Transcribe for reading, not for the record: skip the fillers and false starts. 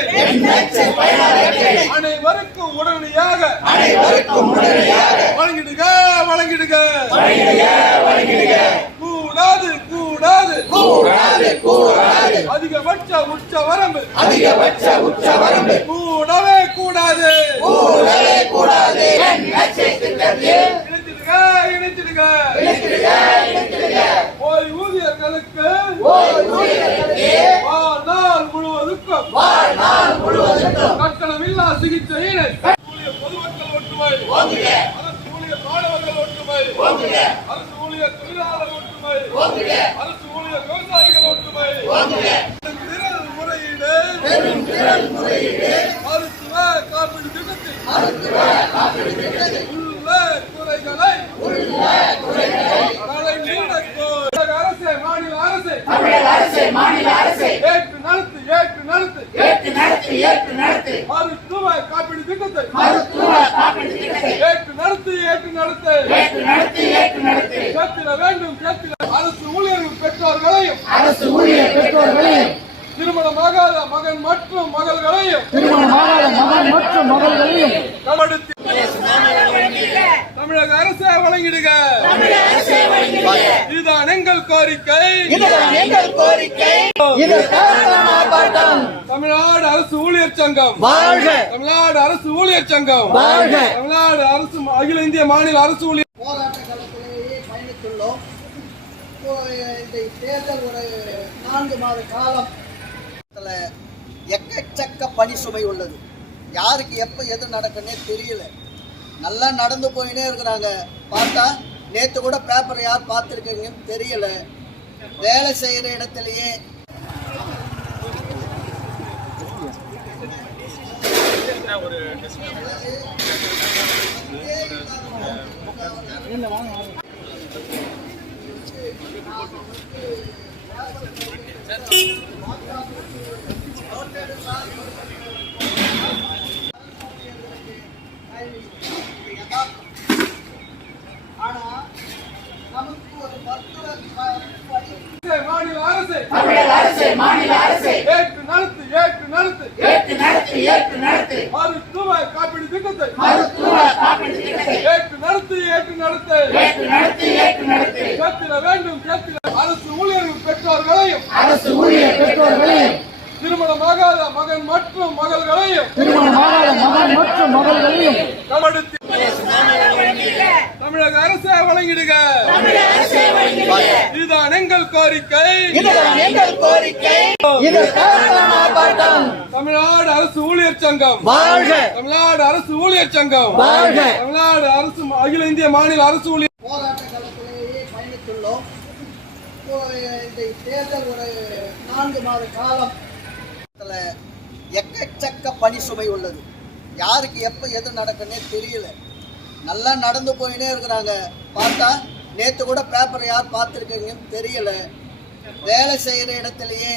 அட்டையினை அனைவருக்கும் உடனடியாக வழங்கிடுக வழங்கிடுக. கூடாது கூடாது அதிகபட்ச உச்ச வரம்பு கூடவே கூடாது. இணைத்திடுக ஓய்வூதியர்களுக்கு வாழ்நாள் முழுவதுக்கும் கட்டணமில்லா சிகிச்சையினை பொதுமக்கள் ஒற்றுமை, அரசு ஊழியர் மாணவர்கள் ஒற்றுமை, அரசு ஊழியர் தொழிலாளர் ஒற்றுமை, அரசு ஊழியர் விவசாயிகள் ஒற்றுமை. முறையீடு மருத்துவ காப்பீடு திட்டத்தில் உள்ள குறைகளை மாநில அரசு ஏற்று நடத்து மருத்துவ காப்பீடு திட்டத்தை ஏற்று நடத்து சேர்த்திட வேண்டும். அரசு ஊழியர்கள் பெற்றோர்களையும் திருமணமாகாத மகன் மற்றும் மகள்களையும் தமிழக அரசே வழங்கிடுக. இதுதான் எங்கள் கோரிக்கை. தமிழ்நாடு அரசு ஊழியர் சங்கம், தமிழ்நாடு அரசு ஊழியர் சங்கம், தமிழ்நாடு அரசு அகில இந்திய மாநில அரசு ஊழியர் போராட்ட களத்திலேயே பயணித்துள்ளோம். இந்த தேர்தல் ஒரு 4 மாத காலம் எக்கச்சக்க பணி சுமை உள்ளது. யாருக்கு எப்ப எது நடக்குன்னே தெரியல. நல்லா நடந்து போயினே இருக்கிறாங்க. பார்த்தா நேற்று கூட பேப்பர் யார் பார்த்துருக்கீங்கன்னு தெரியல. வேலை செய்யற இடத்திலேயே மாநில அரசு ஏற்று நடத்து மருத்துவ காப்பீடு திட்டத்தை ஏற்று நடத்து சேர்த்திட வேண்டும். அரசு ஊழியர்கள் பெற்றோர்களையும் திருமணமாகாத மகன் மற்றும் மகள்களையும் தமிழக அரசே வழங்கிடுக. இதுதான் எங்கள் கோரிக்கை. தமிழ்நாடு அரசு ஊழியர் சங்கம், தமிழ்நாடு அரசு ஊழியர் சங்கம், தமிழ்நாடு அரசு அகில இந்திய மாநில அரசு ஊழியர் போராட்ட களத்திலேயே பயணித்துள்ளோம். இந்த தேர்தல் ஒரு 4 மாத காலம் எக்கச்சக்க பணி சுமை உள்ளது. யாருக்கு எப்ப எது நடக்குன்னே தெரியல. நல்லா நடந்து போயினே இருக்கிறாங்க. பார்த்தா நேற்று கூட பேப்பர் யார் பார்த்துருக்கீங்கன்னு தெரியல. வேலை செய்யற இடத்திலேயே